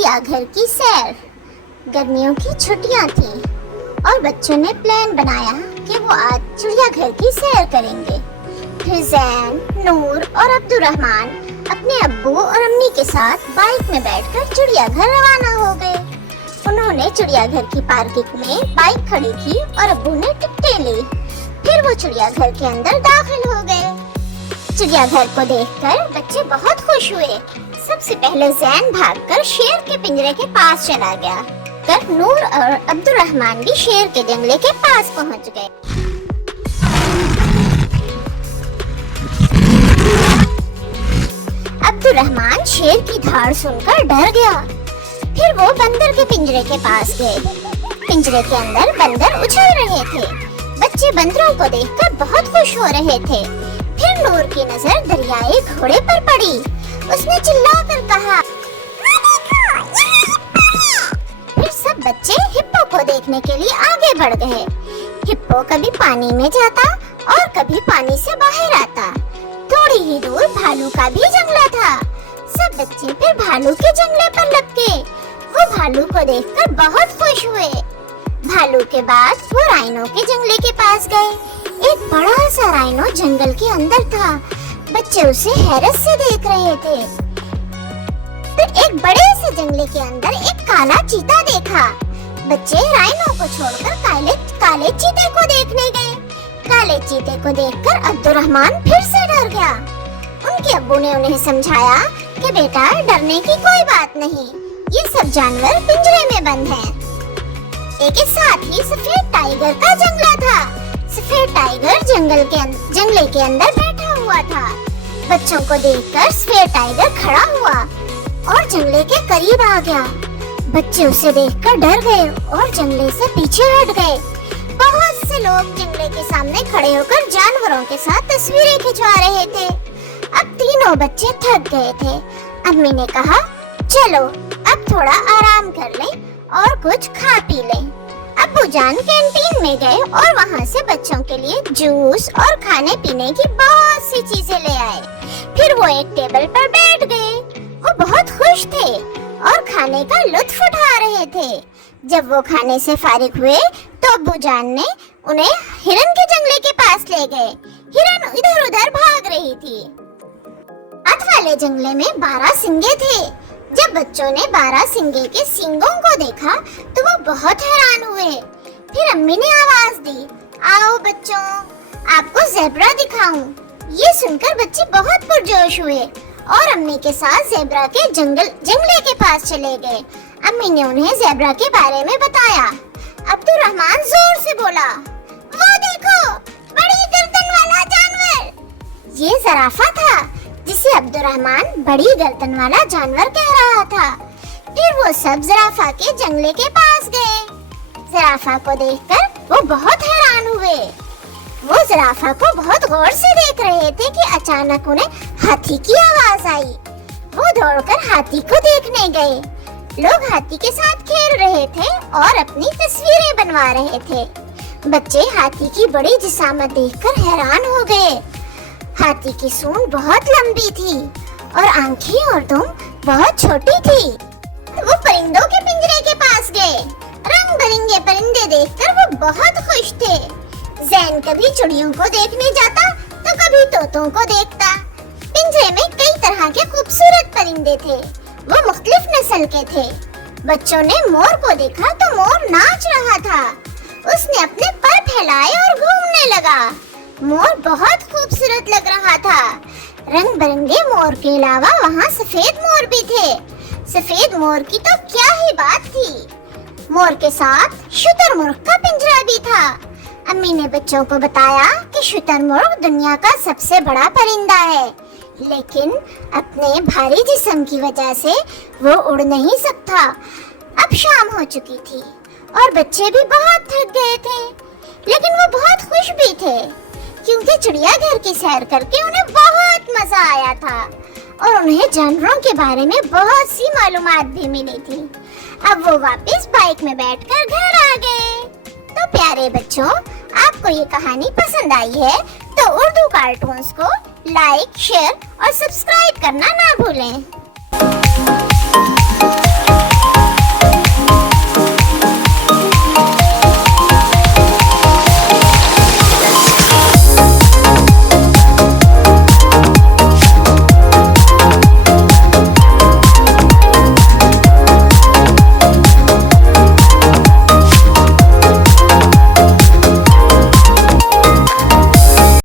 चिड़िया घर की सैर। गर्मियों की छुट्टियां थी और बच्चों ने प्लान बनाया कि वो आज चिड़िया घर की सैर करेंगे। फिर जैन, नूर और अब्दुर्रहमान अपने अब्बू और अम्मी के साथ बाइक में बैठकर चिड़िया घर रवाना हो गए। उन्होंने चिड़िया घर की पार्किंग में बाइक खड़ी की और अब्बू ने टिकटें ली। फिर वो चिड़िया घर के अंदर दाखिल हो गए। चिड़िया घर को देखकर बच्चे बहुत खुश हुए। सबसे पहले जैन भागकर शेर के पिंजरे के पास चला गया। कर नूर और अब्दुर्रहमान भी शेर के जंगले के पास पहुंच गए। अब्दुर्रहमान शेर की धाड़ सुनकर डर गया। फिर वो बंदर के पिंजरे के पास गए। पिंजरे के अंदर बंदर उछल रहे थे। बच्चे बंदरों को देखकर बहुत खुश हो रहे थे। फिर नूर की नजर दरियाई घोड़े पर पड़ी। उसने चिल्लाकर कहा, फिर सब बच्चे हिप्पो को देखने के लिए आगे बढ़ गए। हिप्पो कभी पानी में जाता और कभी पानी से बाहर आता। थोड़ी ही दूर भालू का भी जंगला था। सब बच्चे फिर भालू के जंगले पर लपके। वो भालू को देखकर बहुत खुश हुए। भालू के बाद वो राइनो के जंगले के पास गए। एक बड़ा सा राइनो जंगल के अंदर था। बच्चे उसे हैरत से देख रहे थे। फिर एक बड़े से जंगले के अंदर एक काला चीता देखा। बच्चे राइनो को छोड़कर काले चीते को देखने गए। काले चीते को देखकर अब्दुर्रहमान फिर से डर गया। उनके अब्बू ने उन्हें समझाया कि बेटा, डरने की कोई बात नहीं, ये सब जानवर पिंजरे में बंद हैं। एक साथ ही सफेद टाइगर का जंगला था। सफेद टाइगर जंगले के अंदर बैठा हुआ था। बच्चों को देखकर सफेद टाइगर खड़ा हुआ और जंगले के करीब आ गया। बच्चे उसे देखकर डर गए और जंगले से पीछे हट गए। बहुत से लोग जंगले के सामने खड़े होकर जानवरों के साथ तस्वीरें खिंचवा रहे थे। अब तीनों बच्चे थक गए थे। अम्मी ने कहा, चलो अब थोड़ा आराम कर लें और कुछ खा पी लें। अब्बू जान कैंटीन में गए और वहाँ से बच्चों के लिए जूस और खाने पीने की बहुत सी चीजें ले आए। फिर वो एक टेबल पर बैठ गए। वो बहुत खुश थे और खाने का लुत्फ उठा रहे थे। जब वो खाने से फारिग हुए तो अब्बू जान ने उन्हें हिरन के जंगले के पास ले गए। हिरन इधर उधर भाग रही थी। हाथ वाले जंगले में 12 सिंगे थे। जब बच्चों ने 12 सिंगे के सींगों को देखा तो वो बहुत हैरान हुए। फिर अम्मी ने आवाज दी, आओ बच्चों, आपको ज़ेब्रा दिखाऊं। ये सुनकर बच्चे बहुत पुरजोश हुए और अम्मी के साथ ज़ेब्रा के जंगले के पास चले गए। अम्मी ने उन्हें ज़ेब्रा के बारे में बताया। अब्दुर्रहमान जोर से बोला, वो देखो, बड़ी गर्दन वाला जानवर। ये ज़राफ़ा था जिसे अब्दुर्रहमान बड़ी गर्दन वाला जानवर कह रहा था। फिर वो सब ज़राफ़ा के जंगले के पास गए। ज़राफ़ा को देखकर वो बहुत हैरान हुए। वो ज़राफ़ा को बहुत गौर से देख रहे थे कि अचानक उन्हें हाथी की आवाज आई। वो दौड़कर हाथी को देखने गए। लोग हाथी के साथ खेल रहे थे और अपनी तस्वीरें बनवा रहे थे। बच्चे हाथी की बड़ी जिसामत देखकर हैरान हो गए। हाथी की सूंड बहुत लंबी थी और आंखें और दुम बहुत छोटी थी। वो परिंदों के पिंजरे के पास गए। रंग बिरंगे परिंदे देखकर वो बहुत खुश थे। जैन कभी चिड़ियों को देखने जाता तो कभी तोतों को देखता। पिंजरे में कई तरह के खूबसूरत परिंदे थे। वो मुख्तलिफ नस्ल के थे। बच्चों ने मोर को देखा तो मोर नाच रहा था। उसने अपने पर फैलाए और घूमने लगा। मोर बहुत खूबसूरत लग रहा था। रंग बिरंगे मोर के अलावा वहाँ सफेद मोर भी थे। सफेद मोर की तो क्या ही बात थी। मोर के साथ शुतुरमुर्ग का पिंजरा भी था। अम्मी ने बच्चों को बताया कि शुतुरमुर्ग दुनिया का सबसे बड़ा परिंदा है, लेकिन अपने भारी जिस्म की वजह से वो उड़ नहीं सकता। अब शाम हो चुकी थी और बच्चे भी बहुत थक गए थे, लेकिन वो बहुत खुश भी थे क्योंकि चिड़ियाघर की सैर करके उन्हें बहुत मजा आया था और उन्हें जानवरों के बारे में बहुत सी मालूमात भी मिली थी। अब वो वापस बाइक में बैठकर घर आ गए। तो प्यारे बच्चों, आपको ये कहानी पसंद आई है तो उर्दू कार्टून्स को लाइक, शेयर और सब्सक्राइब करना ना भूलें।